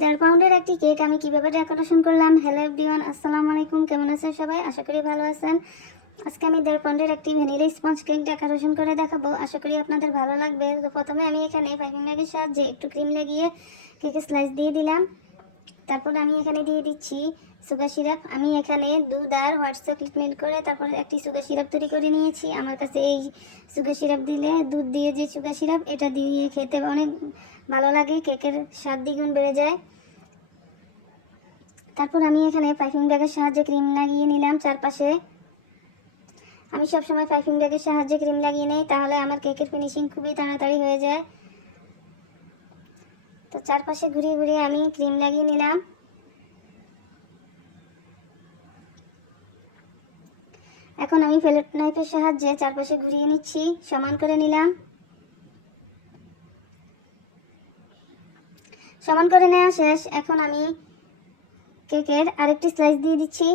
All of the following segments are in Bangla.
দেড় পাউন্ডের একটি কেক আমি কীভাবে ডেকোরেশন করলাম? হ্যালো এভরিওয়ান আসসালামু আলাইকুম। কেমন আছেন সবাই? আশা করি ভালো আছেন। আজকে আমি দেড় পাউন্ডের একটি ভ্যানিলা স্পঞ্জ কেক ডেকোরেশন করে দেখাবো। আশা করি আপনাদের ভালো লাগবে। তো প্রথমে আমি এখানে পাইপিং ব্যাগের সাহায্যে একটু ক্রিম লাগিয়ে কেকের স্লাইস দিয়ে দিলাম। তারপর আমি এখানে দিয়ে দিচ্ছি সুগার সিরাপ। আমি এখানে দুধ আর চকলেট মেল্ট করে তারপর একটি সুগার সিরাপ তৈরি করে নিয়েছি। আমার কাছে এই সুগার সিরাপ দিলে দুধ দিয়ে যে সুগার সিরাপ, এটা দিয়ে খেতে অনেক ভালো লাগে, কেকের স্বাদ দ্বিগুণ বেড়ে যায়। তারপর আমি এখানে পাইপিং ব্যাগের সাহায্যে ক্রিম লাগিয়ে নিলাম চারপাশে। আমি সবসময় পাইপিং ব্যাগের সাহায্যে ক্রিম লাগিয়ে নেই, তাহলে আমার কেকের ফিনিশিং খুবই তাড়াতাড়ি হয়ে যায়। তো চারপাশে ঘুরিয়ে ঘুরিয়ে আমি ক্রিম লাগিয়ে নিলাম। এখন আমি ফেলেট নাইফের সাহায্যে চারপাশে ঘুরিয়ে নিচ্ছি, সমান করে নিলাম। সমান করে নেওয়া শেষ। এখন আমি কেকের আরেকটি স্লাইস দিয়ে দিচ্ছি।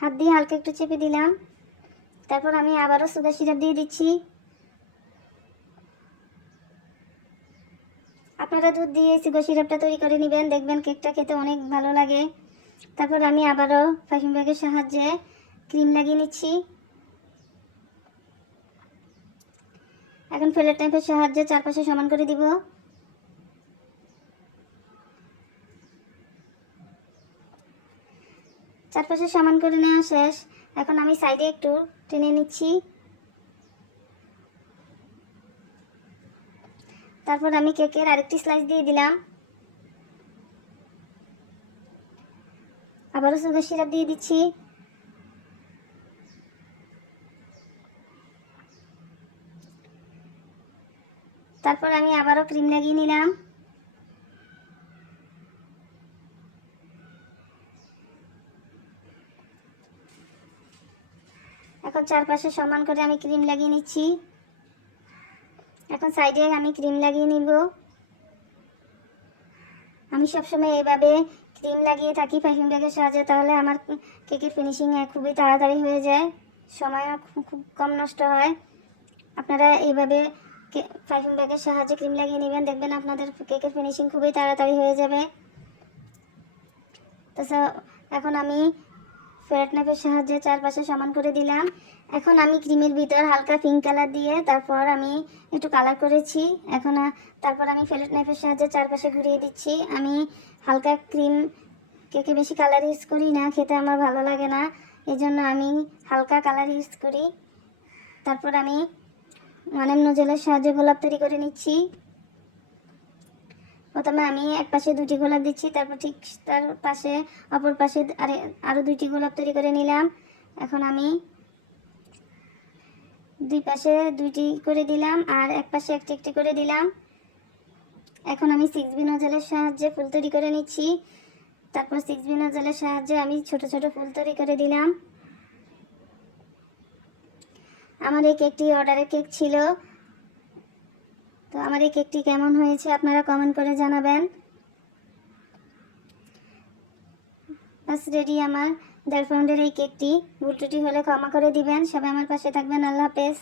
হাত দিয়ে হালকা একটু চেপে দিলাম। তারপর আমি আবারও সুগার সিরাপ দিয়ে দিচ্ছি। আপনারা দুধ দিয়ে সুগার সিরাপটা তৈরি করে নেবেন, দেখবেন কেকটা খেতে অনেক ভালো লাগে। তারপর আমি আবারও পাইপিং ব্যাগের সাহায্যে ক্রিম লাগিয়ে নিচ্ছি। এখন ফেলের টাইপের সাহায্যে চারপাশে সমান করে দিব। চারপাশে সমান করে নেওয়া শেষ। এখন আমি সাইডে একটু টেনে নিচ্ছি। তারপর আমি কেকের আরেকটি স্লাইস দিয়ে দিলাম। আবারও সুগার সিরাপ দিয়ে দিচ্ছি। তারপর আমি আবারও ক্রিম লাগিয়ে নিলাম। এখন চারপাশে সমান করে আমি ক্রিম লাগিয়ে নিচ্ছি। এখন সাইডে আমি ক্রিম লাগিয়ে নিব। আমি সবসময় এইভাবে ক্রিম লাগিয়ে থাকি পাইপিং ব্যাগের সাহায্যে, তাহলে আমার কেকের ফিনিশিং খুবই তাড়াতাড়ি হয়ে যায়। সময় খুব কম নষ্ট হয়। আপনারা এইভাবে পাইপিং ব্যাগের সাহায্যে ক্রিম লাগিয়ে নেবেন, দেখবেন আপনাদের কেকের ফিনিশিং খুবই তাড়াতাড়ি হয়ে যাবে। তো এখন আমি নাইফের সাহায্যে চারপাশে সমান করে দিলাম। এখন আমি ক্রিমের ভিতর হালকা পিঙ্ক কালার দিয়ে তারপর আমি একটু কালার করেছি। এখন তারপর আমি ফেলেট নাইফের সাহায্যে চারপাশে ঘুরিয়ে দিচ্ছি। আমি হালকা ক্রিম কেকে বেশি কালার ইউজ করি না, খেতে আমার ভালো লাগে না। এই জন্য আমি হালকা কালার ইউজ করি। তারপর আমি মানের নজলের সাহায্যে গোলাপ তৈরি করে নিচ্ছি। প্রথমে আমি এক পাশে দুটি গোলাপ দিচ্ছি, তারপর ঠিক তার পাশে, অপর পাশে আরে আরও দুইটি গোলাপ তৈরি করে নিলাম। এখন আমি দুই পাশে দুইটি করে দিলাম আর এক পাশে একটি একটি করে দিলাম। এখন আমি সিক্স বি নজলের সাহায্যে ফুল তৈরি করে নিচ্ছি। তারপর সিক্স বি নজলের সাহায্যে আমি ছোট ছোট ফুল তৈরি করে দিলাম। আমার এই কেকটি অর্ডারের কেক ছিল। তো আমার এই কেকটি কেমন হয়েছে আপনারা কমেন্ট করে জানাবেন। বাস রেডি আমার। দেড় পাউন্ডের এই কেকটি। ভুল হলে ক্ষমা করে দিবেন। সবাই আমার পাশে থাকবেন। আল্লাহ হাফেজ।